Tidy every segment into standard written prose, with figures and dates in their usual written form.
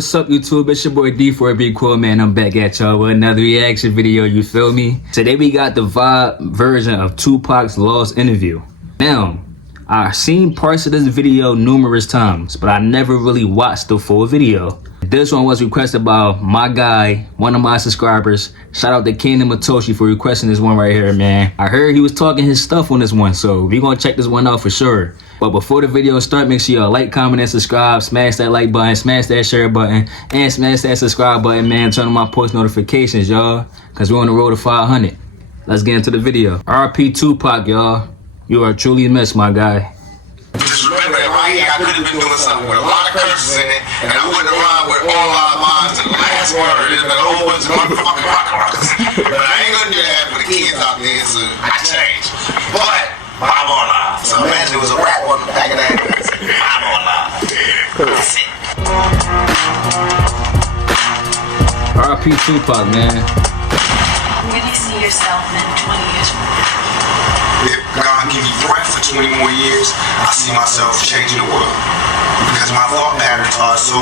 what's up YouTube? It's your boy D4B Cool, man. I'm back at y'all with another reaction video, you feel me? Today we got the vibe version of Tupac's Lost interview. Now, I've seen parts of this video numerous times, but I never really watched the full video. This one was requested by my guy, one of my subscribers. Shout out to Kingdom Matoshi for requesting this one right here, man. I heard he was talking his stuff on this one, so we gonna check this one out for sure. But before the video start, make sure y'all like, comment, and subscribe. Smash that like button, smash that share button, and smash that subscribe button, man. Turn on my post notifications, y'all, because we're on the road to 500. Let's get into the video. RP Tupac, y'all. You are truly missed, my guy. Just remember that right here, I could have been doing something with a lot of curses in it, and I wouldn't have rhymed with all our minds and the last word. There's been a whole bunch of motherfucking rockers. But I ain't gonna do that for the kids out there, so I changed. But I'm on live. So imagine it was a rap on the back of that. I'm on live. That's it. RP Tupac, man. Where do you see yourself in 20 years from now? If God give me breath for 20 more years, I see myself changing the world. Because my thought patterns are so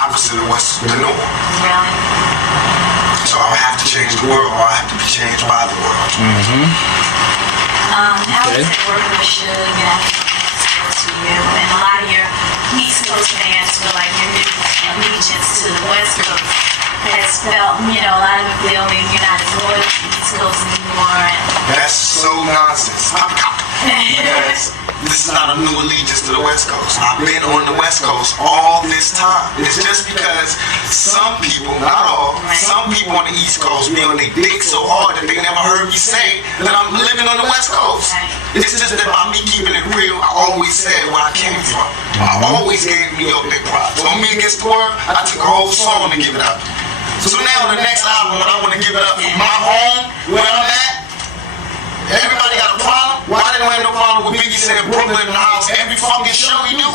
opposite of what's the norm. Really? So I have to change the world, or I have to be changed by the world. How does it work with Suge and to you? And a lot of your East Coast fans feel like your new allegiance to the West Coast has felt, you know, a lot of them feel maybe you're not as loyal to the East Coast anymore. That's so nonsense. Because this is not a new allegiance to the West Coast. I've been on the West Coast all this time. It's just because some people, not all, some people on the East Coast be on their dick so hard that they never heard me say that I'm living on the West Coast. It's just that by me keeping it real, I always said where I came from. I always gave New York big props. On Me Against the World, I took a whole song to give it up. So now the next album, when I want to give it up for my home, where I'm at, everybody got a problem. Why they don't have no problem with Biggie saying Brooklyn in the house every fucking show he do?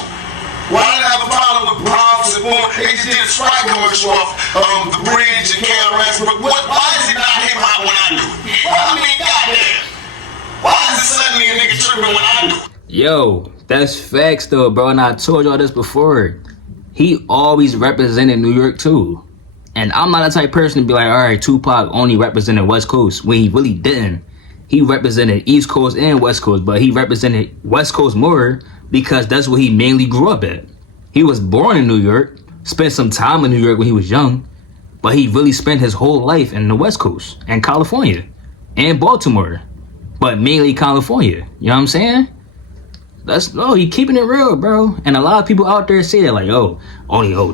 Why they don't have a problem with Bronx and Boom? They just did a Sprite commercial off the bridge and KRS. Why is it not hip hop when I do it? Well, I mean, goddamn. Why is it suddenly a nigga tripping when I do it? Yo, that's facts though, bro, and I told y'all this before. He always represented New York too. And I'm not the type of person to be like, all right, Tupac only represented West Coast, when he really didn't. He represented East Coast and West Coast, but he represented West Coast more because that's where he mainly grew up at. He was born in New York, spent some time in New York when he was young, but he really spent his whole life in the West Coast and California and Baltimore, but mainly California. You know what I'm saying? He keeping it real, bro. And a lot of people out there say that like,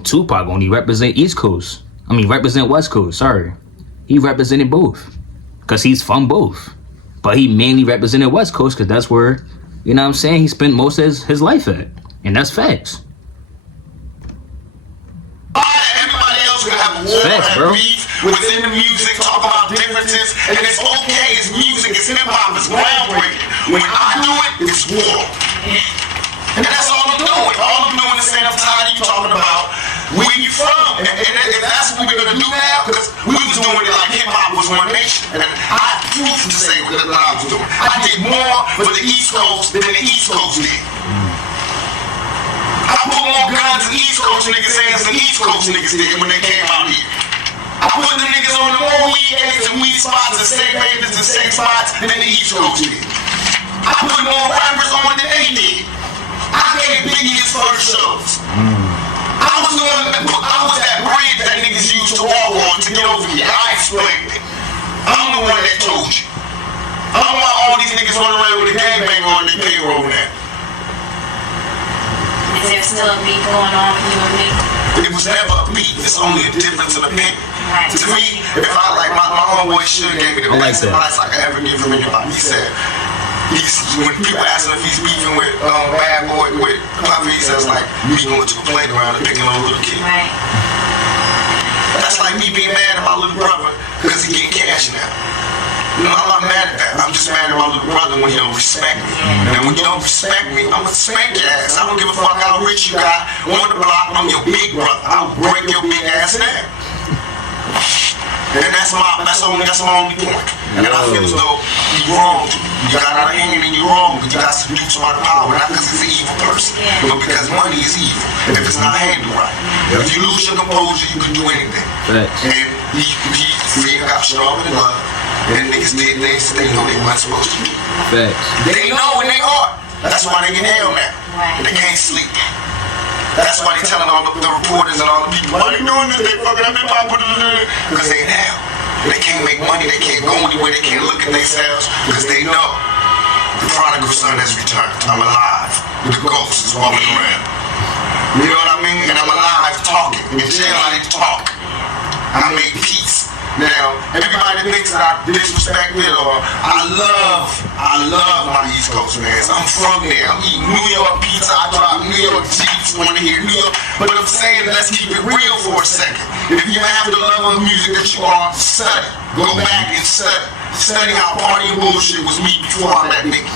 Tupac only represent East Coast. Represent West Coast, sorry. He represented both because he's from both. But he mainly represented West Coast because that's where, you know what I'm saying, he spent most of his life at. And that's facts. Everybody else can have war and beef within the music, talk about differences, and it's okay, it's music, it's hip-hop, it's groundbreaking. When I do it, it's war. And that's all I'm doing. All I'm doing is saying I'm tired of you talking about where you from. And if that's what we're going to do now, because we was doing it like hip-hop was one nation. And I have proof to say what I was doing. I did more for the East Coast than the East Coast did. I put more guns in East Coast niggas' hands than East Coast niggas did when they came out here. I put the niggas on the more weed heads and weed spots and safe havens and safe spots than the East Coast did. I put more rappers on than they did. I gave Biggie his first shows. I was that bridge that niggas used to walk on to get over here. I explained it. I'm the one that told you. I don't want all these niggas running around with a gangbang on their payroll now. Is there still a beat going on with you and me? It was never a beat. It's only a difference in opinion. Right. To me, if I like my homeboy Suge gave me the best advice I could ever give from anybody. He said, when people ask him if he's beefing with Bad Boy, with Puffy, he says like, me going to a playground and picking on a little kid. Right. That's like me being mad at my little brother because he getting cash now. No, I'm not mad at that. I'm just mad at my little brother when he don't respect me. And when you don't respect me, I'm gonna spank your ass. I don't give a fuck how rich you got on the block. I'm your big brother. I'll break your big ass down. And that's my only point. And I feel as though you wrong. You got out of hand and you wrong, but you got to subdue somebody's power, not because it's an evil person, but because money is evil if it's not handled right. If you lose your composure, you can do anything. Facts. And Fear got stronger than love, and niggas did things that they know they weren't supposed to do. Facts. They know in their heart. That's why they get hell now. They can't sleep. That's why they telling all the reporters and all the people, why they doing this? They fucking up their mouth. Because they in hell. They can't make money. They can't go anywhere. They can't look at themselves because they know the prodigal son has returned. I'm alive. The ghost is walking around. You know what I mean? And I'm alive talking. In jail, I didn't talk. I made peace. Now, everybody thinks that I disrespect it or I love my East Coast fans. I'm from there. I'm eating New York pizza. I drive New York Jeeps when I hear New York. But I'm saying, let's keep it real for a second. If you have the love of music that you are, study. Go back and study. Study how party and bullshit was me before I met Biggie.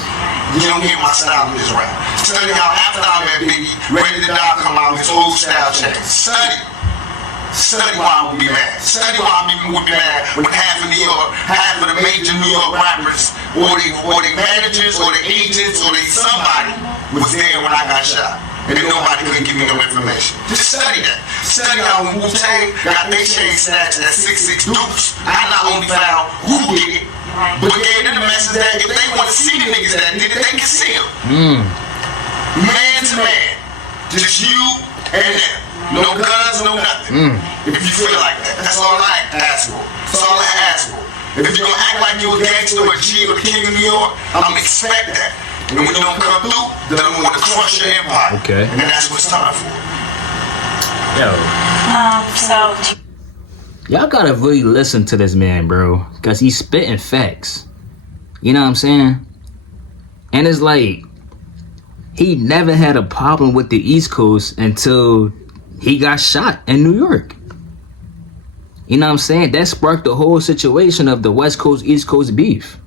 You don't hear my style in this rap. Study how after I met Biggie, Ready to Die come out, his whole style changed. Study why I would be mad. Study why I would be mad when half of New York, half of the major New York rappers, or they managers, or the agents, or they somebody was there when I got shot. And then nobody could give me no information. Just study that. Study how when Wu-Tang got their chain snatched at 6'6" Dukes, I not only found who did it, but gave them the message that if they want to see the niggas that did it, they can see them. Man to man. Just you and them. No guns, no nothing. If you feel like that, that's all I ask for. That's all I ask for. If you're gonna act like you're a gangster or a G or the king of New York, I'm gonna expect that. And when you don't come through, then I'm gonna crush your empire. Okay. And that's what it's time for. Y'all gotta really listen to this man, bro, cause he's spitting facts. You know what I'm saying? And it's like he never had a problem with the East Coast until he got shot in New York. You know what I'm saying? That sparked the whole situation of the West Coast, East Coast beef.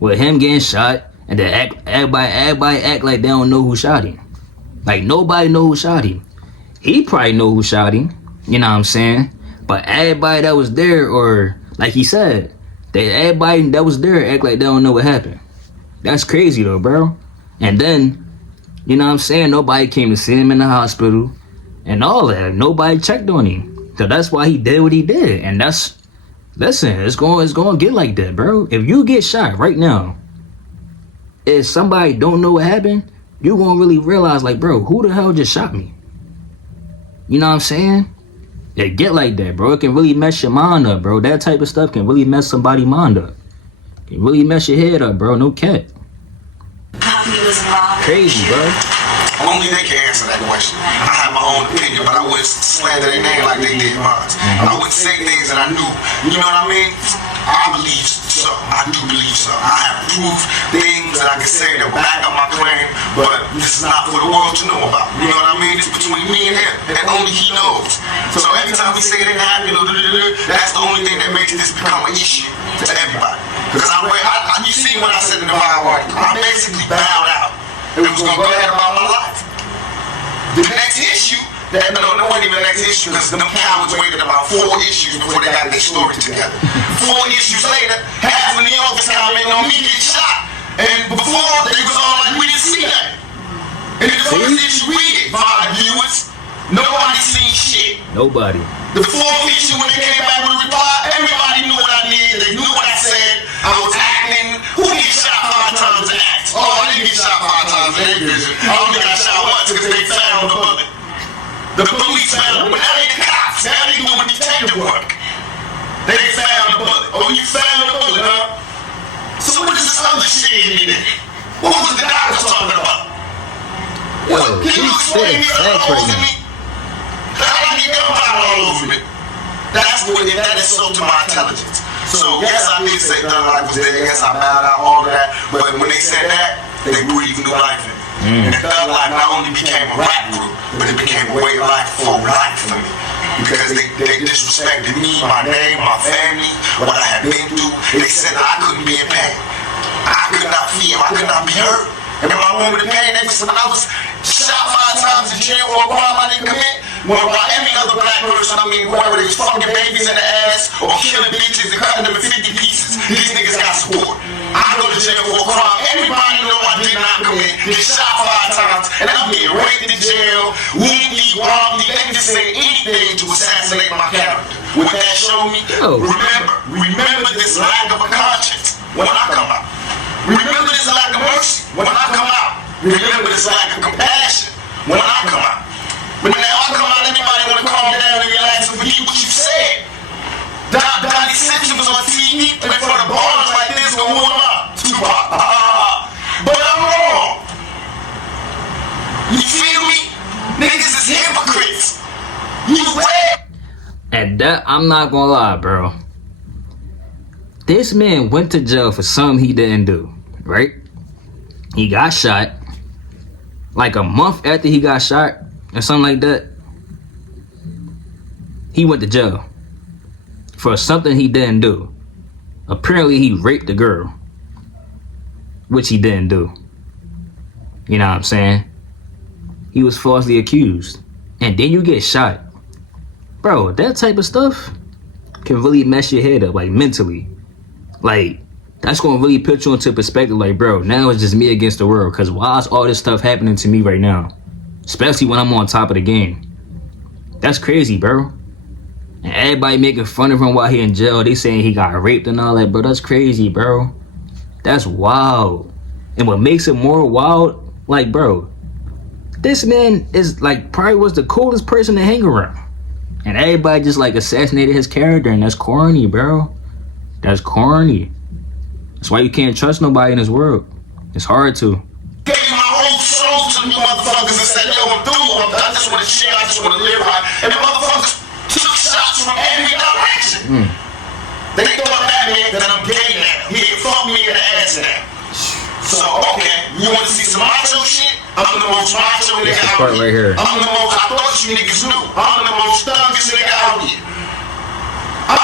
With him getting shot, and then everybody act like they don't know who shot him. Like, nobody know who shot him. He probably know who shot him. You know what I'm saying? But everybody that was there, or like he said, everybody that was there act like they don't know what happened. That's crazy though, bro. And then, you know what I'm saying? Nobody came to see him in the hospital. And all that, nobody checked on him. So that's why he did what he did. And listen, it's going to get like that, bro. If you get shot right now, if somebody don't know what happened, you won't really realize, like, bro, who the hell just shot me? You know what I'm saying? It get like that, bro. It can really mess your mind up, bro. That type of stuff can really mess somebody's mind up. It can really mess your head up, bro. No cap. Crazy, bro. Only they can answer that question. I have my own opinion, but I wouldn't slander their name like they did mine. I wouldn't say things that I knew. You know what I mean? I believe so. I do believe so. I have proof, things that I can say that back up my claim, but this is not for the world to know about. You know what I mean? It's between me and him, and only he knows. So every time we say it ain't happening, that's the only thing that makes this become an issue to everybody. Because you see when I said in the Bible, I basically bowed out. It was going to go ahead about my life. The next issue, that wasn't even the next issue because them cowards waited about 4 issues before they got their story together. 4 issues later, half of New York was commenting on me getting shot. And before, they was all like, we didn't see that. And the first issue we did, 5 viewers, nobody seen shit. Nobody. The 4th issue, when they came back with a reply, everybody knew what I did. They knew what I said. I was acting. Who gets shot 5 times and acts? Oh, I didn't get shot 5 times in vision. I only got shot once because they found the bullet. The police found it, but now they the cops. Now they doing detective work. They found the bullet. Oh, you found the bullet, huh? So what is this other shit in it? What was the doctor talking about? Yo, Can you explain me the holes in me? How did I get gunpowder all over me? That is so to my intelligence. So yes, I did say Thug Life was there. Yes, I bowed out all of that. But when they said that, they breathed new life in me. And Thug Life not only became a rap group, but it became a way of life for life for me. Because they disrespected me, my name, my family, what I had been through. They said I couldn't be in pain. I could not feel. I could not be hurt. And in my moment of pain, when I was shot 5 times in jail for a crime I didn't commit, well, by every other black person, I mean, whether they was fucking babies in the ass or killing bitches and cutting them in 50 pieces, these niggas got support. I go to jail for a crime. Everybody know I did not I come in, get shot 5 times, and I'm getting raped in jail, wounded, robbed. They can just say anything to assassinate my character. What that showed me, remember this lack of a conscience when I come out. Remember this lack of mercy when I come out. Remember this lack of compassion when I come out. But now I come out, everybody want to calm down and relax and forget what you said. Donnie Simpson was on TV in front of bars like this, but who am I? Tupac. But I'm wrong. You feel me? Niggas is hypocrites. You red. And that, I'm not gonna lie, bro. This man went to jail for something he didn't do, right? He got shot. Like a month after he got shot, or something like that, he went to jail for something he didn't do. Apparently he raped a girl, which he didn't do. You know what I'm saying? He was falsely accused. And then you get shot. Bro, that type of stuff can really mess your head up, like mentally. Like, that's gonna really put you into perspective, like, bro, now it's just me against the world. Cause why is all this stuff happening to me right now? Especially when I'm on top of the game. That's crazy, bro. And everybody making fun of him while he in jail. They saying he got raped and all that, bro. That's crazy, bro. That's wild. And what makes it more wild, like, bro, this man is like probably was the coolest person to hang around. And everybody just like assassinated his character, and that's corny, bro. That's corny. That's why you can't trust nobody in this world. It's hard to. Gave my whole soul to you motherfuckers and said, yo, I'm through. I just want to chill. I just want to live right. And the motherfuckers took shots from every direction. They thought that meant that I'm gay now. He fucked me in the ass now. So, okay, you want to see some macho shit? I'm the most macho nigga out here. Right here. I'm the most, I thought you niggas knew. I'm the most thuggish nigga out here. I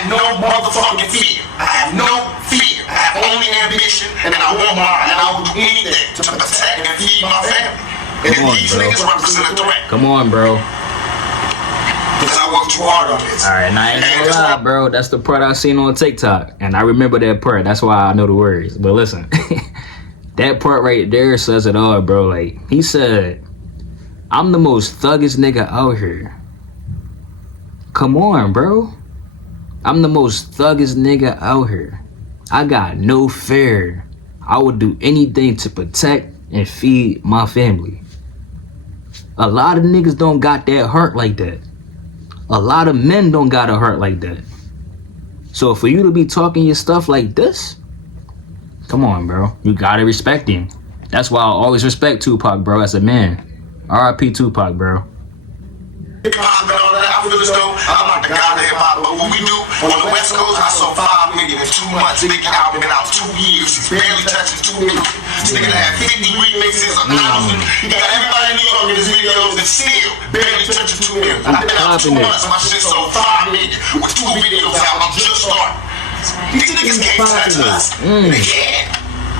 have no motherfucking fear. I have no fear. I have only ambition, and I want mine, and I will do anything to protect and feed my family. And if these niggas represent a threat. Come on, bro. Because I worked too hard on this. Alright, now I ain't gonna lie, bro. That's the part I seen on TikTok. And I remember that part. That's why I know the words. But listen, that part right there says it all, bro. Like, he said, I'm the most thuggish nigga out here. Come on, bro. I'm the most thuggish nigga out here. I got no fear. I would do anything to protect and feed my family. A lot of niggas don't got that heart like that. A lot of men don't got a heart like that. So for you to be talking your stuff like this, come on, bro. You gotta respect him. That's why I always respect Tupac, bro, as a man. R.I.P. Tupac, bro. Hip-hop and all that, I feel as though I'm like the god of hip-hop, but what we do on the West Coast, I sold 5 million in 2 months. Big album been out 2 years, he's barely touching 2 million. This nigga had 50 remixes, 1,000. He got everybody in New York in his videos and still barely touching 2 million. I've been out 2 months, my shit sold 5 million with 2 videos out. I'm just starting. These niggas can't touch us. They can't.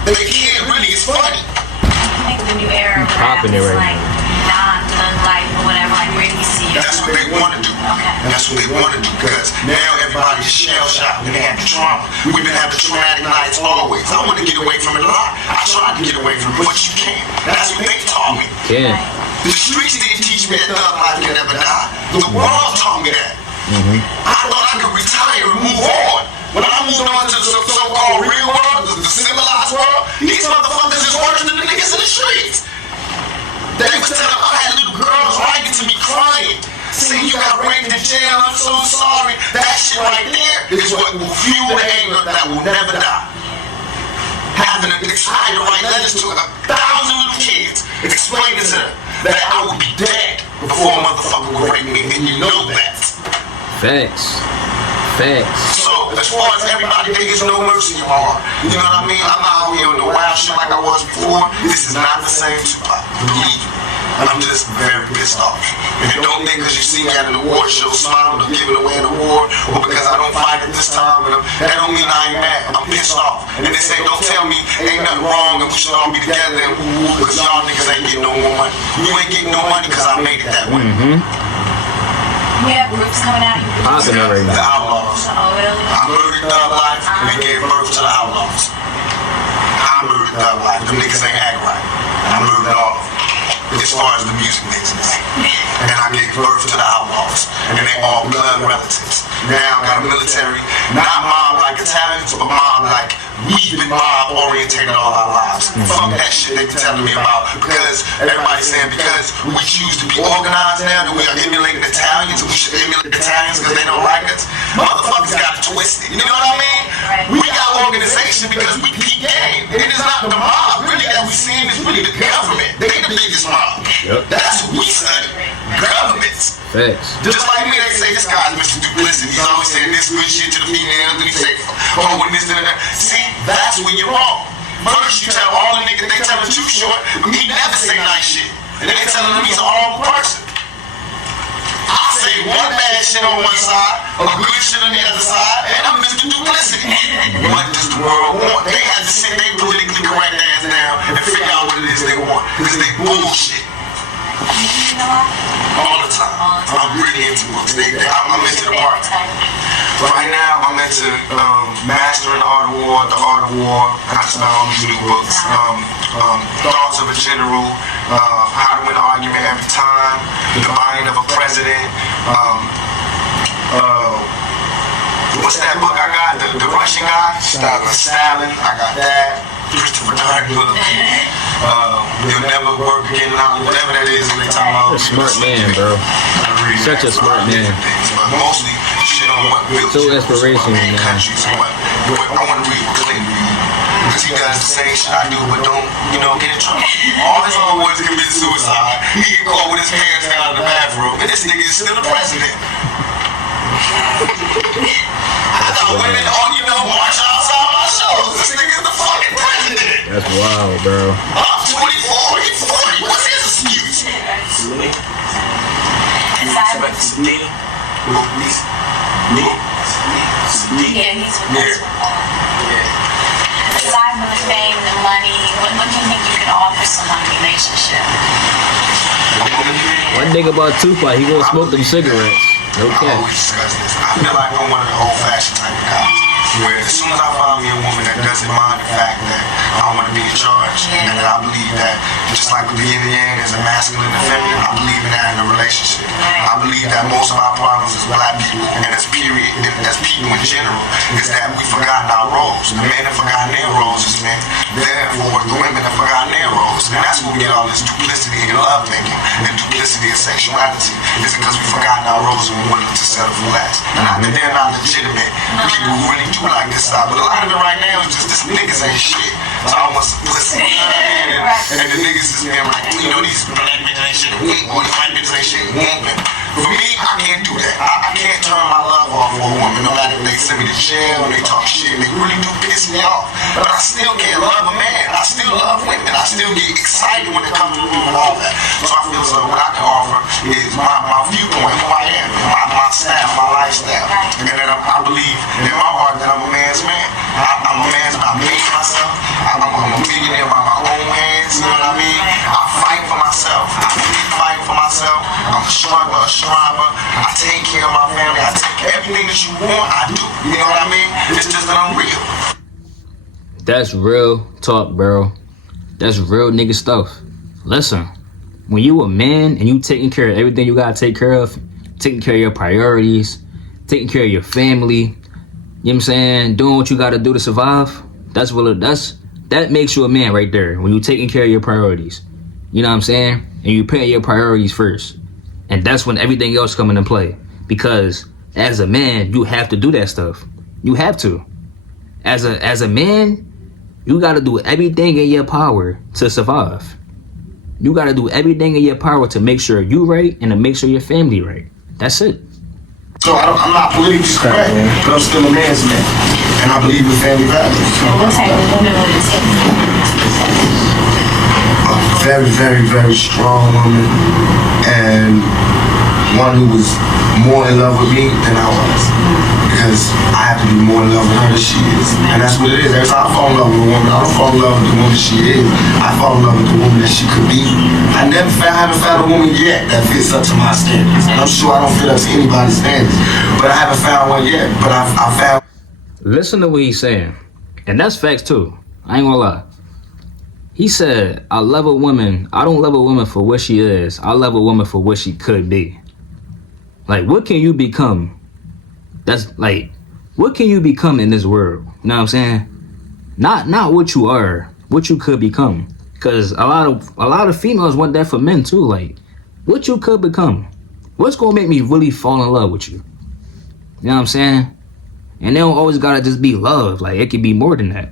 They can't, really, it's funny. I think the new era of rap is like non-thug life or whatever, like where do you see it? That's what they want to do. Okay. That's what they want to do, because now everybody's shell-shocked. We didn't have the trauma. We've been having traumatic nights always. I want to get away from it a lot. I tried to get away from it, but you can't. That's what they taught me. Yeah. The streets didn't teach me that thug life can never die. The world taught me that. I thought I could retire and move on. When I moved on to the so-called real world, the civilized world, these motherfuckers is worse than the niggas in the streets. They was telling I had little girls writing to me crying, saying you got raped in jail, I'm so sorry. That shit right there is what will fuel the anger that will never die. Having a desire to write letters to 1,000 little kids, explaining to them that I would be dead before a motherfucker would rape me, and you know that. Facts. Facts. So, as far as everybody, there is no mercy in your heart. You know what I mean? I'm not out here on the wild shit like I was before. This is not the same Tupac. Believe me. And I'm just very pissed off. And don't think because you see me at an award show smiling or giving away an award, or because I don't fight at this time, that don't mean I ain't mad. I'm pissed off. And they say, don't tell me ain't nothing wrong and we should all be together and woo-woo because y'all niggas ain't getting no more money. You ain't getting no money because I made it that way. We have groups coming out. Popping it right The now. Outlaws. Oh, really? I murdered Thug Life and we gave birth to the Outlaws. I murdered Thug Life. Them niggas ain't act right. I murdered all of them. As far as the music business. And I gave birth to the outlaws. And they all blood relatives. Now I got a military, not mob like Italians, but mob like we've been mob orientated all our lives. Fuck that shit they telling me about. Because everybody's saying because we choose to be organized now that we are emulating Italians and we should emulate Italians because they don't like us. Motherfuckers got it twisted. You know what I mean? We got organization because we peak game. It is not the mob. Really that we seeing is really the government. They the biggest mob. Yep. That's what we study. Governments. Facts. Just like me, they say this guy's Mr. Duplicity. He's always saying this good shit to the females, and he say, oh, and this and that. See, that's when you're wrong. First, you tell all the niggas they tell him too short, but he never say nice shit. And they telling him he's a horrible person. I say one bad shit on one side, a good shit on the other side, and I'm Mr. Duplicity. What does the world want? They have to sit their politically correct ass down and figure out what it is they want. Because they bullshit. All the time. I'm really into books. I'm into the part. Right now, I'm into Mastering the Art of War, The Art of War. I just found these new books. Thoughts of a General, How to Win an Argument Every Time, The Mind of a President. What's that book I got? The Russian guy? Stalin. I got that. Christopher Dark book. You'll never work again. Whatever that is, they talking about. A smart man, bro. Such a smart man. But mostly shit on what built So inspirational, man. countries and what I want to read what Clinton read. Because he does the same shit I do, but don't, get in trouble. All his homeboys commit suicide. He get caught with his pants down in the bathroom, and this nigga is still the president. I thought women march outside my shows. This nigga's the fucking president. That's wild, bro. I'm 24, he's 40. What's his excuse? Aside from the fame, the money, what do you think you can offer someone in a relationship? One thing about Tupac, he gonna smoke them cigarettes. No I cap. always discuss this. I feel like I'm one of the old-fashioned type of guys. Where as soon as I find me a woman that doesn't mind the fact that I want to be in charge, and that I believe that just like with the yin and yang, there's a masculine and feminine, I believe in that in a relationship. I believe that most of our problems as black people, and as period, and as people in general, is that we've forgotten our roles. The men have forgotten their roles as men. Therefore, the women have forgotten their roles. And that's where we get all this duplicity in love making, and duplicity in sexuality. It's because we've forgotten our roles and we're willing to settle for less. And they're not legitimate people who really do like this style, but a lot of it right now is just this niggas ain't shit. So I want simplicity, you know what I mean? And the niggas is being like, these black bitches ain't shit, or the white bitches ain't shit, woman. For me, I can't do that. I can't turn my love off for a woman, no matter if they send me to jail, or they talk shit, they really do piss me off. But I still can't love a man. I still love women. I still get excited when it comes to the room and all that. So I feel so what I can offer is my viewpoint, who I am, my style, my lifestyle. And then I believe in my heart that I'm a man's man. I'm a man's man. I made myself. I'm a millionaire by my own hands. You know what I mean? I fight for myself. I really fight for myself. I'm a struggler, a striver. I take care of my family. I take everything that you want, I do. You know what I mean? It's just that I'm real. That's real talk, bro. That's real nigga stuff. Listen, when you a man and you taking care of everything you gotta take care of, taking care of your priorities, taking care of your family, you know what I'm saying, doing what you gotta do to survive, that makes you a man right there. When you taking care of your priorities, you know what I'm saying, and you putting your priorities first, and that's when everything else come into play. Because as a man, you have to do that stuff. You have to. As a man, you gotta do everything in your power to survive. You gotta do everything in your power to make sure you right and to make sure your family right. That's it. So I'm not politically correct, but I'm still a man's man, and I believe in family values. What type of woman would it take? A very, very, very strong woman, and one who was more in love with me than I was. Because I have to be more in love with her than she is. And that's what it is. Every time I fall in love with a woman, I don't fall in love with the woman she is. I fall in love with the woman that she could be. I haven't found a woman yet that fits up to my standards. And I'm sure I don't fit up to anybody's standards. But I haven't found one yet. But I found... Listen to what he's saying. And that's facts too. I ain't gonna lie. He said, I love a woman. I don't love a woman for what she is. I love a woman for what she could be. Like, what can you become? That's like, what can you become in this world? You know what I'm saying? Not what you are, what you could become. Because a lot of females want that for men too. Like, what you could become. What's gonna make me really fall in love with you? You know what I'm saying? And they don't always gotta just be love. Like, it could be more than that.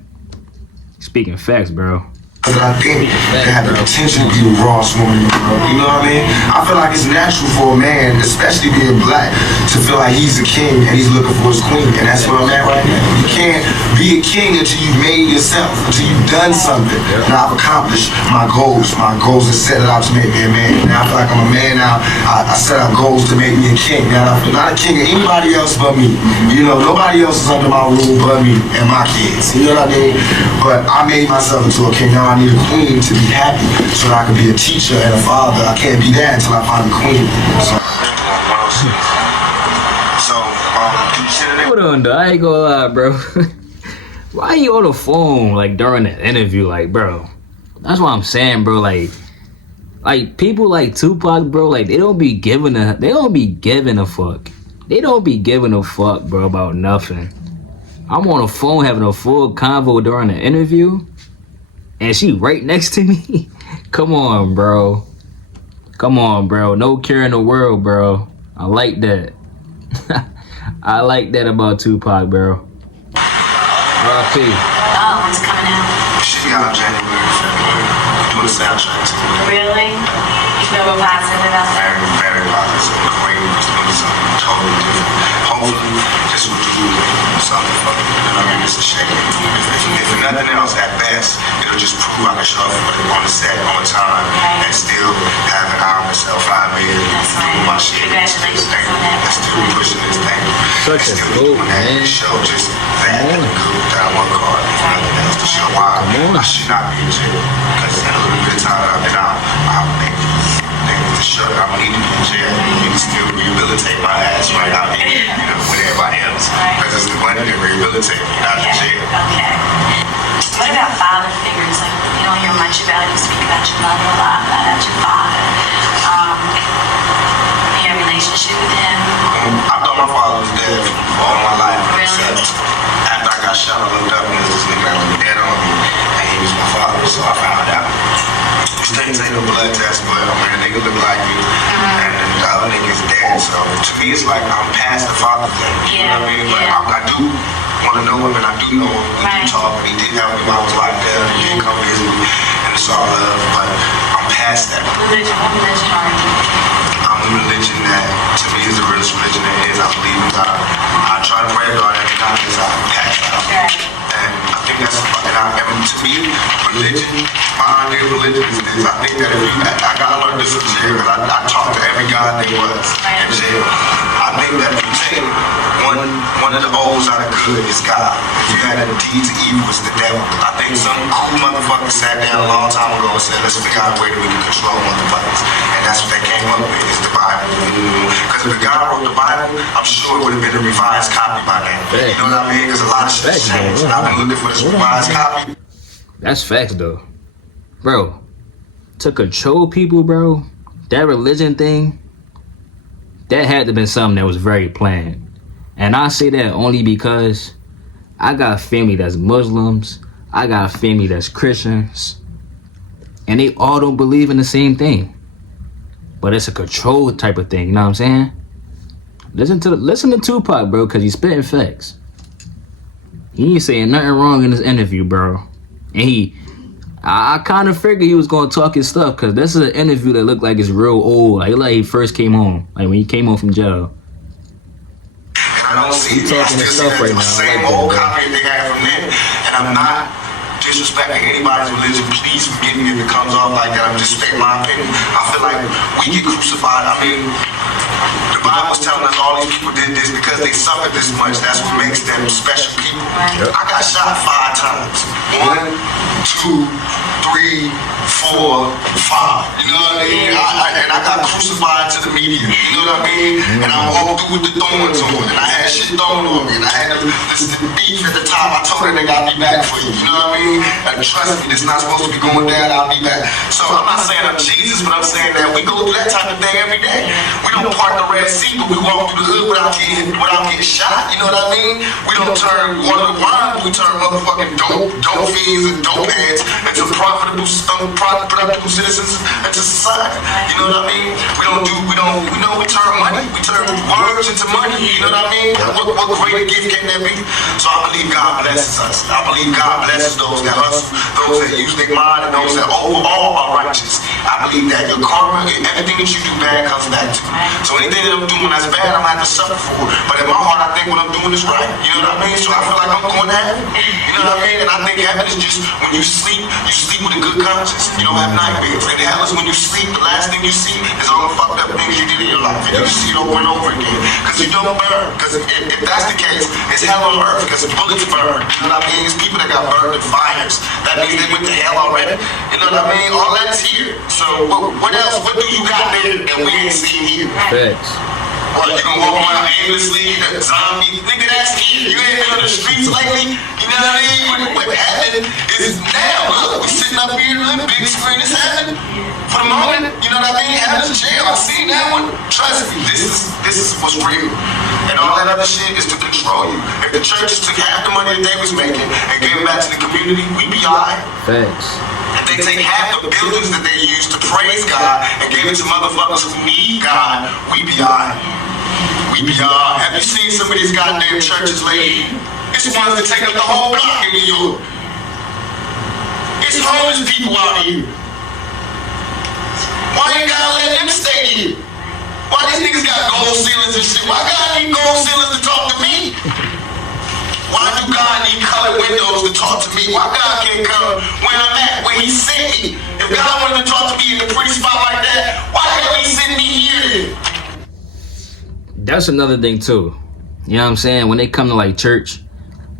Speaking facts, bro. But I think they have the potential to be the rawest woman in the world. You know what I mean? I feel like it's natural for a man, especially being black, to feel like he's the king and he's looking for his queen. And that's where I'm at right now. You can't be a king until you've made yourself, until you've done something. Now I've accomplished my goals. My goals are set it out to make me a man. Now I feel like I'm a man now. I set out goals to make me a king. Now I'm not a king of anybody else but me. You know, nobody else is under my rule but me and my kids. You know what I mean? But I made myself into a king. Now I need a queen to be happy so that I can be a teacher and a father. I can't be that until I find a queen. Hold on, though. I ain't gonna lie, bro. Why you on the phone like during the interview? Like, bro, that's what I'm saying, bro. Like people like Tupac, bro. Like, they don't be giving a fuck. They don't be giving a fuck, bro, about nothing. I'm on the phone having a full convo during the interview, and she right next to me. Come on, bro. No care in the world, bro. I like that. I like that about Tupac, bro. RP. Oh, when's it coming out? She got January, February. Doing the soundtrack too. Really? You feel real positive about that? Very, very positive. Great. Just doing something totally different. Hopefully, this will do something for me. You know what I mean? It's a shame. If nothing else, at best, it'll just prove I can show up on the set on time and still have an eye on myself, 5 years, doing my shit. Congratulations on that. And still pushing this thing. Such a dope, man. Show just that good that I work hard. If nothing else, to show why I should not be in jail. Because in a little bit of time that I've been out, I'll make things to show that I don't need to be in jail. You can still rehabilitate my ass right out here, you know, with everybody else. Because it's the money that rehabilitate me, not the jail. Okay. What about father figures? Like, you don't hear much about it. You speak about your mother a lot, about your father. Your relationship with him. I thought my father was dead all my life. Really? Except after I got shot, I looked up and there was this nigga that was dead on me. And he was my father, so I found out. Still ain't take no blood test, but I mean, the nigga look like me. And the other nigga's dead. So to me, it's like I'm past the father thing. You know what I mean? But I do want to know him, and I do know him. We do talk, and he did help me when I was locked down. He did come visit me, and it's all love. But I'm past that. What religion are you? I'm a religion that, to me, is the realest religion there is. I believe in God. I try to pray to God every night as I pass out. And I think that's, and to me, religion, my idea of religion is this. I think that if you, I gotta learn this in jail, because I talk to every God there was in jail. I think that if you take one of the O's out of good is God. If you had a deed to evil, it's the devil. I think some cool motherfucker sat down a long time ago and said, let's figure out a way that we can control motherfuckers. And that's what they came up with, is the Bible. Because if the God wrote the Bible, I'm sure it would have been a revised copy by now. You know what I mean? Because a lot of shit changed. I've been looking for this revised copy. That's facts, though. Bro, to control people, bro, that religion thing, that had to have been something that was very planned. And I say that only because I got a family that's Muslims, I got a family that's Christians, and they all don't believe in the same thing. But it's a control type of thing, you know what I'm saying? Listen to Tupac, bro, because he's spitting facts. He ain't saying nothing wrong in this interview, bro. And I kind of figured he was going to talk his stuff, because this is an interview that looked like it's real old. Like he first came home, like when he came home from jail. I don't see it. I still see that same old copy they had from then. And I'm not disrespecting anybody's religion. Please forgive me if it comes off like that. I'm just stating my opinion. I feel like we get crucified. I mean, the Bible's telling us all these people did this because they suffered this much. That's what makes them special people. I got shot 5 times. 1, 2, 3, 4, 5. You know what I mean? And I got crucified to the media. You know what I mean? And I walked through with the thorns on, and I had shit thrown on me, and I had this beef at the top. I told that nigga I'll be back for you. You know what I mean? And trust me, this not supposed to be going down. I'll be back. So I'm not saying I'm Jesus, but I'm saying that we go through that type of thing every day. We don't part the Red Sea, but we walk through the hood without getting shot. You know what I mean? We don't turn water to wine. We turn motherfucking dope fiends and dope heads into productive citizens into society. You know what I mean? We turn money. We turn words into money. You know what I mean? What greater gift can there be? So I believe God blesses us. I believe God blesses those that hustle, those that use their mind, and those that overall are righteous. I believe that your karma, everything that you do bad comes back to you. So anything that I'm doing that's bad, I'm gonna have to suffer for. But in my heart, I think what I'm doing is right. You know what I mean? So I feel like I'm going to heaven. You know what I mean? And I think heaven is just when you sleep with a good conscience. You don't have nightmares. And hell is when you sleep, the last thing you see is all the fucked up things you did in your life. And you see it over and over again. Because you don't burn. Because if that's the case, it's hell on earth. Because bullets burn. You know what I mean? It's people that got burned in fires. That means they went to hell already. You know what I mean? All that's here. So what else? What do you got there that we ain't seen here? Facts. Well, you can walk around aimlessly, zombie, nigga, that's here. You ain't been on the streets lately, you know what I mean? What heaven is now, look, we sitting up here in the big screen, it's heaven. For the moment, you know what I mean? Heaven's jail, I seen that one. Trust me, this is what's real. And all that other shit is to control you. If the churches took half the money that they was making and gave it back to the community, we'd be alright. Facts. If they take half the buildings that they use to praise God and gave it to motherfuckers who need God, we'd be alright. We be have you seen some of these goddamn churches lately? It's the ones that take up the whole block in New York. It's homeless people out here. Why you gotta let them stay here? Why these niggas got gold ceilings and shit? Why God need gold ceilings to talk to me? Why do God need colored windows to talk to me? Why God can't come where I'm at, where he sent me? If God wanted to talk to me in a pretty spot like that, why can't he send me here? That's another thing too. You know what I'm saying? When they come to like church,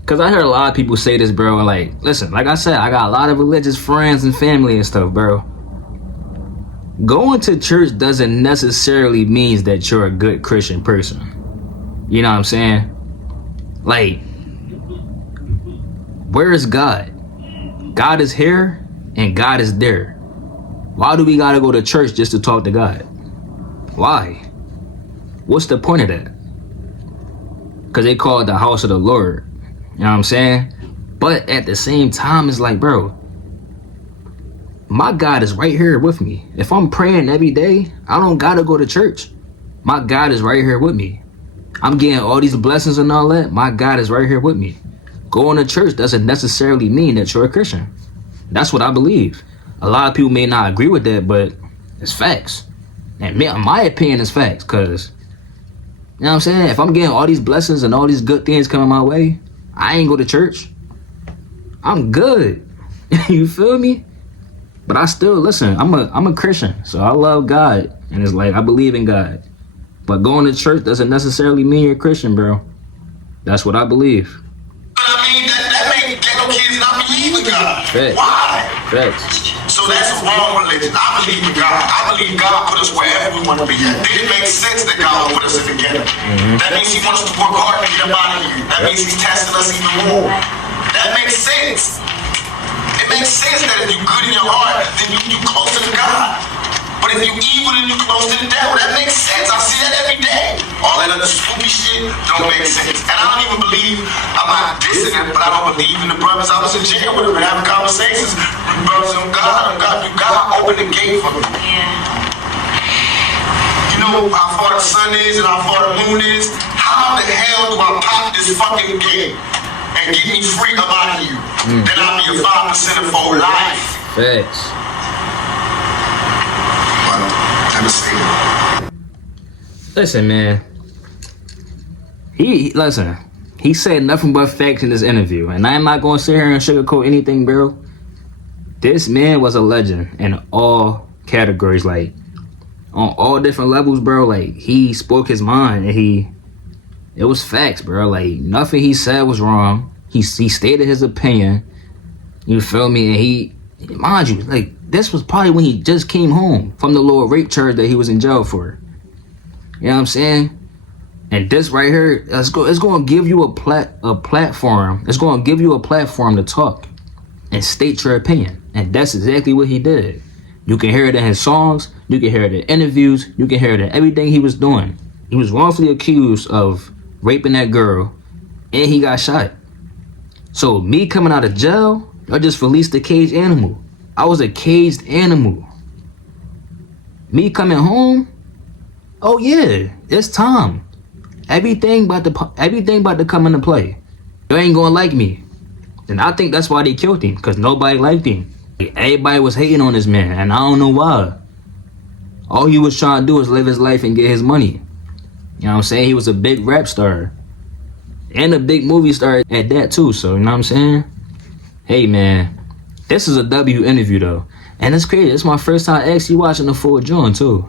because I heard a lot of people say this, bro. And like, listen, like I said, I got a lot of religious friends and family and stuff, bro. Going to church doesn't necessarily mean that you're a good Christian person. You know what I'm saying? Like, where is God? God is here and God is there. Why do we gotta go to church just to talk to God? Why? What's the point of that? Because they call it the house of the Lord. You know what I'm saying? But at the same time, it's like, bro, my God is right here with me. If I'm praying every day, I don't gotta go to church. My God is right here with me. I'm getting all these blessings and all that. My God is right here with me. Going to church doesn't necessarily mean that you're a Christian. That's what I believe. A lot of people may not agree with that, but it's facts. And my opinion is facts, because you know what I'm saying? If I'm getting all these blessings and all these good things coming my way, I ain't go to church. I'm good. You feel me? But I still, listen, I'm a Christian, so I love God. And it's like, I believe in God. But going to church doesn't necessarily mean you're a Christian, bro. That's what I believe. I mean, that made ghetto kids not believe in God. Facts. Why? Facts. So that's a wrong religion. I believe in God. I believe God put us wherever we want to be at. Then it makes sense that God put us in the ghetto. That means he wants us to work hard to get up out of here. That means he's testing us even more. That makes sense. It makes sense that if you're good in your heart, then you're closer to God. But if you're evil, then you're close to the devil. That makes sense. I see that every day. All that other spooky shit don't make sense. And I don't even believe, I'm not dissing it, but I don't believe in the brothers. I was in jail with them and having conversations with brothers and God opened the gate for me. You know how far the sun is and how far the moon is? How the hell do I pop this fucking gate and get me free up out of you? Then I'll be a 5% for life. Facts. Listen, man. He said nothing but facts in this interview, and I'm not gonna sit here and sugarcoat anything, bro. This man was a legend in all categories, like on all different levels, bro. Like, he spoke his mind, and it was facts, bro. Like, nothing he said was wrong. He stated his opinion. You feel me? And he, mind you, like, this was probably when he just came home from the little rape charge that he was in jail for. You know what I'm saying? And this right here, it's going to give you a platform. It's going to give you a platform to talk and state your opinion. And that's exactly what he did. You can hear it in his songs. You can hear it in interviews. You can hear it in everything he was doing. He was wrongfully accused of raping that girl, and he got shot. So me coming out of jail, I just released a caged animal. I was a caged animal. Me coming home, oh yeah, it's time. Everything about to come into play. You ain't gonna like me. And I think that's why they killed him, because nobody liked him. Everybody was hating on this man, and I don't know why. All he was trying to do was live his life and get his money. You know what I'm saying? He was a big rap star. And a big movie star at that too, so you know what I'm saying? Hey man, this is a W interview though. And it's crazy, it's my first time actually watching the full joint too.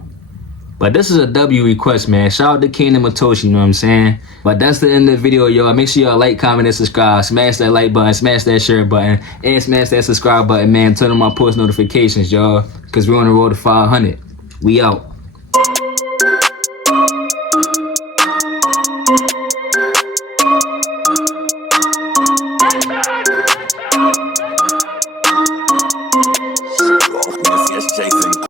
But this is a W request, man. Shout out to Kingdom Matoshi, you know what I'm saying? But that's the end of the video, y'all. Make sure y'all like, comment, and subscribe. Smash that like button, smash that share button, and smash that subscribe button, man. Turn on my post notifications, y'all. Because we're on the road to 500. We out. Chasing